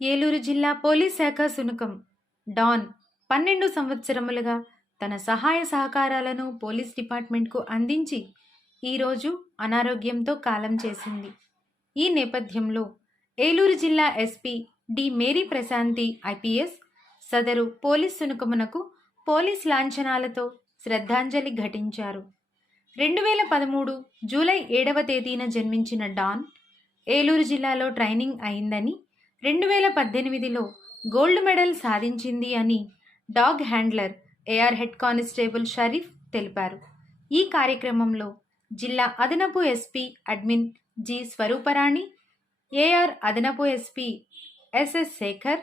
ఏలూరు జిల్లా పోలీస్ శాఖ సునకం. డాన్ పన్నెండు సంవత్సరములుగా తన సహాయ సహకారాలను పోలీస్ డిపార్ట్మెంట్కు అందించి ఈరోజు అనారోగ్యంతో కాలం చేసింది. ఈ నేపథ్యంలో ఏలూరు జిల్లా SP D Mary Prashanthi IPS సదరు పోలీస్ సునకమునకు పోలీస్ లాంఛనాలతో శ్రద్ధాంజలి ఘటించారు. రెండు వేల పదమూడు జూలై ఏడవ తేదీన జన్మించిన డాన్ ఏలూరు జిల్లాలో ట్రైనింగ్ అయిందని రెండు వేల పద్దెనిమిదిలో గోల్డ్ మెడల్ సాధించింది అని dog handler AR head constable Sharif తెలిపారు. ఈ కార్యక్రమంలో జిల్లా అదనపు SP admin G Swarooparani AR అదనపు SP SS Sekhar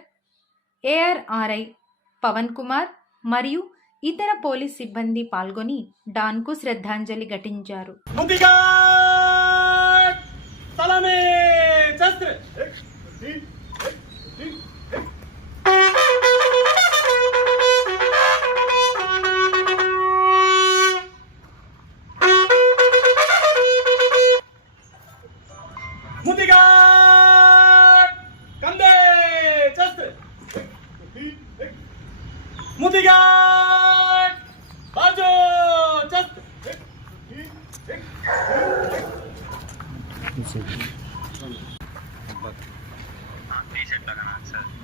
ARRI Pavan Kumar మరియు ఇతర పోలీస్ సిబ్బంది పాల్గొని డాన్కు శ్రద్ధాంజలి ఘటించారు. 무디가 간대! 저스트! 무디가 맞아 저스트! Thank you. T sir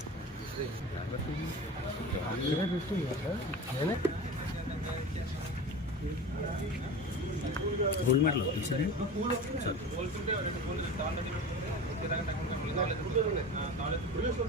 gold medal తీసారా తాళెత్తు